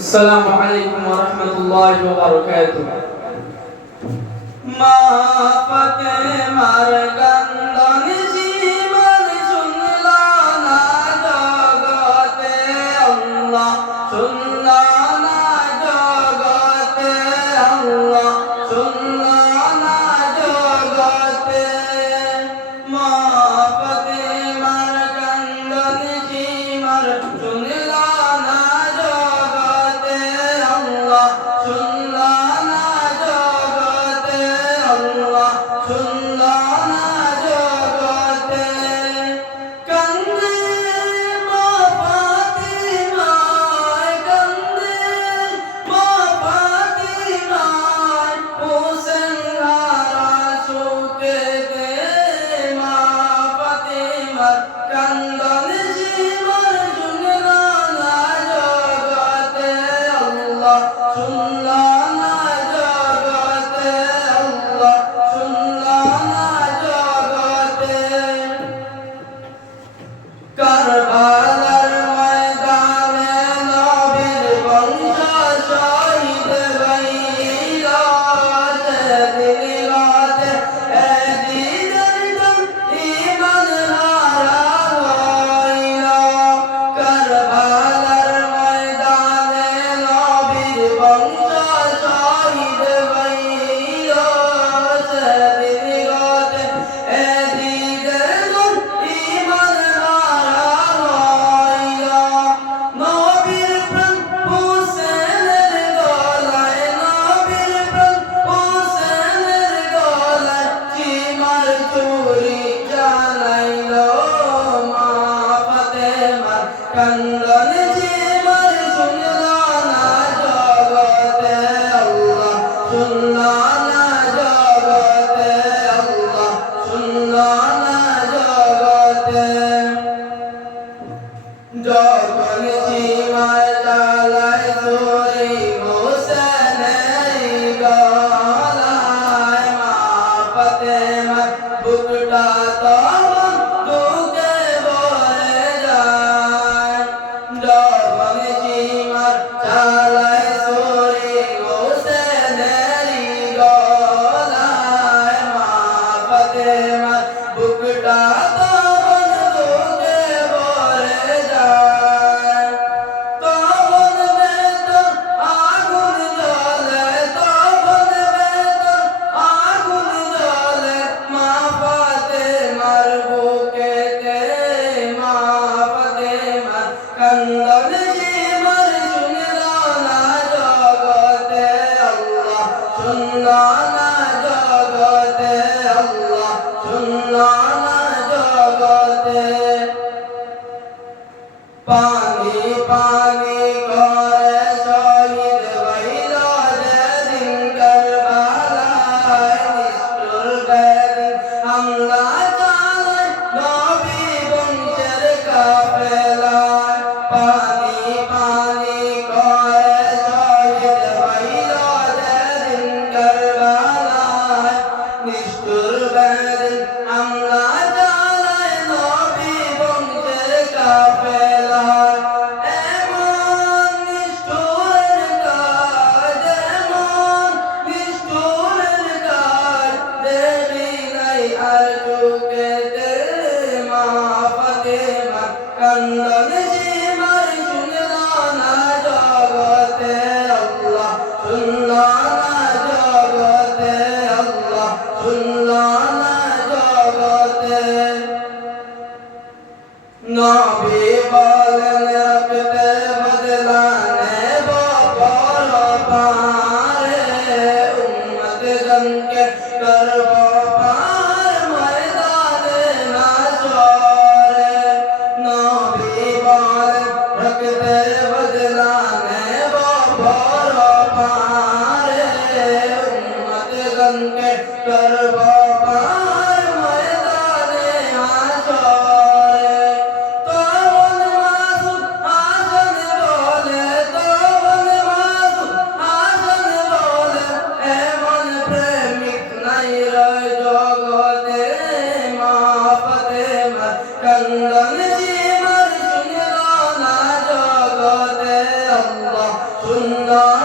আসসালামু আলাইকুম ওয়া রাহমাতুল্লাহি ওয়া বারাকাতুহু। মা ফাতেমার কান্দন জীবন শুনলা না জগতে, আল্লাহ শুনলা না জগতে, আল্লাহ শুনলা না জগতে। মা ফাতেমার কান্দন জীবন শুনলা না জগতে, আল্লাহ শুনলা না জগতে, আল্লাহ শুনলা না জগতে। কান্দে মা ফাতেমায়, কান্দে মা ফাতেমায়, হোসেন হারা শোকেতে। মা ফাতেমার কান্দন জীবন শুনলা না জগতে, আল্লাহ শুনলা না জগতে, আল্লাহ শুনলা না জগতে। কারবালার ময়দানে নবীর বংশ শহীদ হইল, সেদিন রাতে এজিদের দম ঈমান হারা হইল। কারবালার ময়দানে নবীর বংশ শহীদ হইল, সেদিন রাতে এজিদের দম ঈমান হারা হইল। নবীর প্রাণ হোসেনের গলায়, নবীর প্রাণ হোসেনের গলায় সীমার চুরি জ্বালাইল। মা ফাতেমার কান্দন জীবন শুনলা না জগতে, আল্লাহ শুনলা না জগতে, আল্লাহ শুনলা না জগতে। যখন সীমায় জ্বালায় চুরি হোসেনের গলায়, মা ফাতেমার বুকটা তখন দুঃখে ভরে যায়। যখন সীমায় জ্বালায় চুরি হোসেনের গলায়, মা ফাতেমার বুকটা তখন দুঃখে ভরে যায়। তখন ভেতর আগুন জ্বলে, তখন ভেতর আগুন জ্বলে মা ফাতেমার বুকেতে। মা ফাতেমার কান্দন জীবন শুনলা না জগতে, আল্লাহ শুনলা না জগতে, আল্লাহ শুনলা না জগতে। পানি পানি করে শহীদ হইল যেদিন কারবালায়, নিষ্ঠুর বেদিন হামলা চালায় নবী বংশের কাফেলায়। পানি পানি করে শহীদ হইল যেদিন কারবালায়, নিষ্ঠুর বেদিন হামলা চালায় নবী বংশের কাফেলায়। এমন নিষ্ঠুরের কাজ, এমন নিষ্ঠুরের কাজ দেখি নাই আর চোখেতে। মা ফাতেমার কান্দন জীবন শুনলা না জগতে, আল্লাহ শুনলা না জগতে, আল্লাহ শুনলা না জগতে। নবী বলেন রক্তে বদলা নেব পরপারে, উম্মত জনকে করব পার ময়দানে নাসরে। নবী বলেন রক্তে বদলা নেব পরপারে, উম্মত জনকে করব পার ময়দানে নাসরে। তখন মাসুদ হাসান বলে, তখন মাসুদ হাসান বলে, এমন প্রেমিক নাই রে জগতে। মা ফাতেমার কান্দন জীবন শুনলা না জগতে, সুন্দর